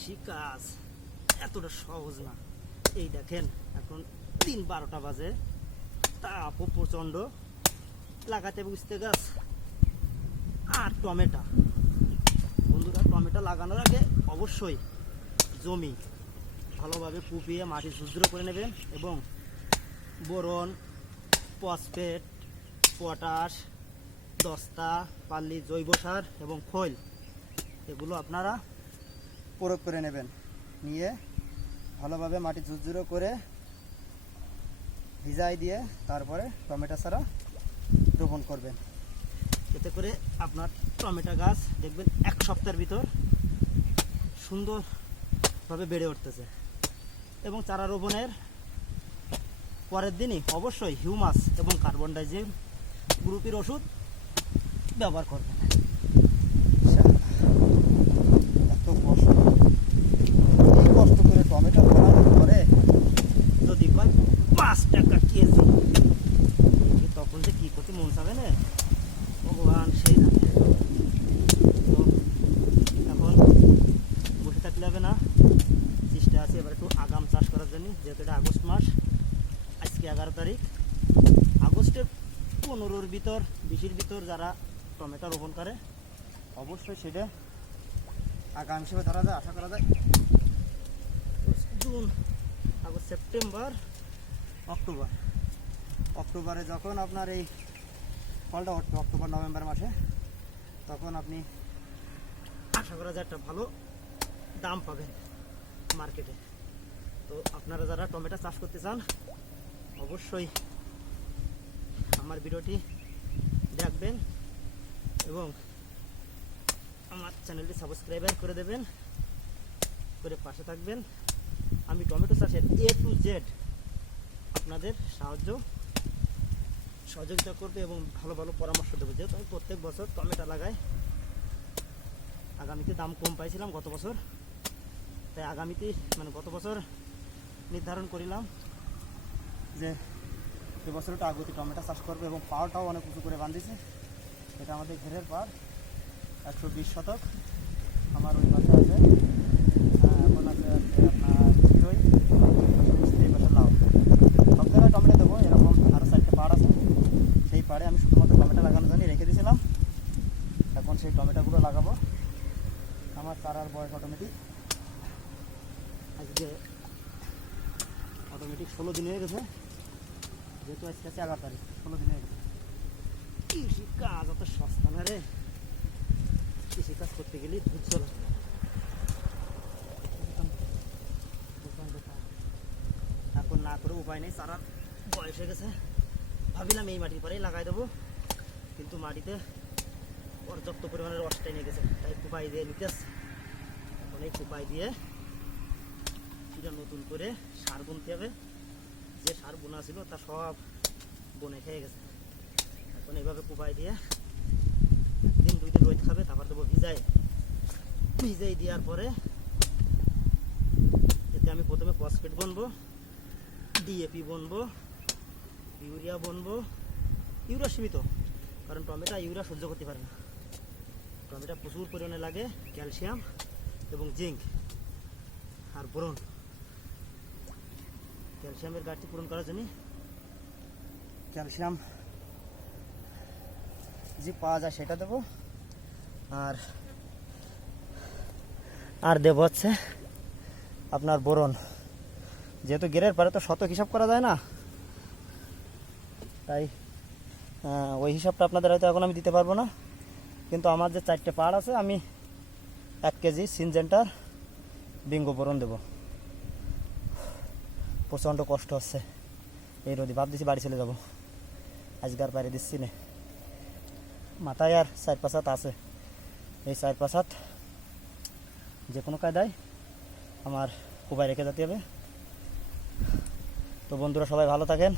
কৃষি কাজ এতটা সহজ না। এই দেখেন এখন 12টা বাজে, তাপও প্রচণ্ড, লাগাতে বুঝতে গাছ আর টমেটো। বন্ধুরা, টমেটো লাগানোর আগে অবশ্যই জমি ভালোভাবে কুপিয়ে মাটি ঝুরঝুরে করে নেবেন এবং বোরন, ফসফেট, পটাশ, দস্তা, পাল্লি, জৈব সার এবং খৈল এগুলো আপনারা প্রয়োগ করে নেবেন। নিয়ে ভালোভাবে মাটি ঝুরঝুরে করে ভিজাই দিয়ে তারপরে টমেটো চারা রোপণ করবেন। এতে করে আপনার টমেটো গাছ দেখবেন 1 সপ্তাহের ভিতর সুন্দরভাবে বেড়ে উঠতেছে। এবং চারা রোপণের পরের দিনই অবশ্যই হিউমাস এবং কার্বন ডাইঅক্সাইড গ্রুপের ওষুধ ব্যবহার করবেন। এত কষ্ট, এই কষ্ট করে টমেটো ফলানোর পরে যদি কয় 5 টাকা কেজি, তখন যে কি করতে মন চাবে না ভগবান সেই জানে। তো এখন বসে থাকলে হবে না, চেষ্টা আছে এবার একটু আগাম চাষ করার জন্য। যেহেতু এটা আগস্ট মাস, আজকে 11 তারিখ, আগস্টের 15-র ভিতর 20-এর ভিতর যারা টমেটো রোপণ করে অবশ্যই সেটা আগাম হিসেবে ধরা যায়, আশা করা যায় জুন, আগস্ট, সেপ্টেম্বর, অক্টোবরে যখন আপনার এই ফলটা উঠবে, অক্টোবর নভেম্বর মাসে, তখন আপনি আশা করা যায় একটা ভালো দাম পাবেন মার্কেটে। তো আপনারা যারা টমেটো চাষ করতে চান অবশ্যই আমার ভিডিওটি দেখবেন এবং আমার চ্যানেলটি সাবস্ক্রাইব করে দেবেন, করে পাশে থাকবেন। আমি টমেটো চাষের A to Z আপনাদের সহযোগিতা করবে এবং ভালো ভালো পরামর্শ দেবো। যেহেতু আমি প্রত্যেক বছর টমেটো লাগাই, আগামীতে দাম কম পাইছিলাম গত বছর, তাই আগামীতে গত বছর নির্ধারণ করিলাম যে এবছর একটু আগুতি টমেটো চাষ করবে এবং পাড়টাও অনেক উঁচু করে বাঁধিয়েছে। এটা আমাদের ঘেরের পাড়, 120 শতক। আমার ওই পাশে আছে, এখন আছে আপনার চিরই, এই পাশে লাউ। সব জায়গায় টমেটো দেবো, এরকম আরও 4টে পাড় আছে। সেই পাড়ে আমি শুধুমাত্র টমেটো লাগানোর জন্য রেখে দিয়েছিলাম। এখন সেই টমেটোগুলো লাগাবো। আমার চারার বয়স আজকে অটোমেটিক 16 দিন হয়ে গেছে। যেহেতু আজকে আছে 11 তারিখ, 16 দিন হয়ে গেছে। কৃষি কাজ অত সস্তা না রে, কৃষি কাজ করতে গেলে ধৈর্য লাগে। এখন না করে উপায় নেই, চারার বয়স হয়ে গেছে। ভাবিলাম এই মাটির পরেই লাগাই দেবো, কিন্তু মাটিতে পর্যাপ্ত পরিমাণে রসটাই নিয়ে গেছে, তাই কুপাই দিয়ে নিতে আসছে। এখন এই কুপাই দিয়ে এটা নতুন করে সার বুনতে হবে। যে সার বোনা ছিল তা সব বনে খেয়ে গেছে। এখন এইভাবে কুপাই দিয়ে 1-2 দিন রোদ খাবে, তারপর দেবো ভিজাই দেওয়ার পরে এতে আমি প্রথমে ফসফেট বুনবো, DAP বুনবো, ইউরিয়া বুনবো। ইউরিয়া সীমিত, কারণ টমেটো ইউরিয়া সহ্য করতে পারে না। টমেটো প্রচুর পরিমাণে লাগে ক্যালসিয়াম এবং জিঙ্ক আর বোরন। ক্যালসিয়ামের ঘাটতি পূরণ করার জন্য ক্যালসিয়াম যে পাওয়া যায় সেটা দেবো, আর দেবো হচ্ছে আপনার বোরন। যেহেতু গেরের পারে তো শতক হিসাব করা যায় না, তাই ওই হিসাবটা আপনাদের হয়তো এখন আমি দিতে পারবো না। কিন্তু আমার যে 4টে পাড় আছে, আমি 1 কেজি সিনজেন্টার বিঙ্গো বোরন দেবো। প্রচণ্ড কষ্ট হচ্ছে এই রোদে, ভাবতেছি বাড়ি চলে যাবো, আজকে আর বাইরে দিচ্ছি না। মাথায় আর 4-5 হাত আছে, এই 4-5 হাত যে কোনো কায়দায় আমার কুপায় রেখে যেতে হবে। তো বন্ধুরা সবাই ভালো থাকেন।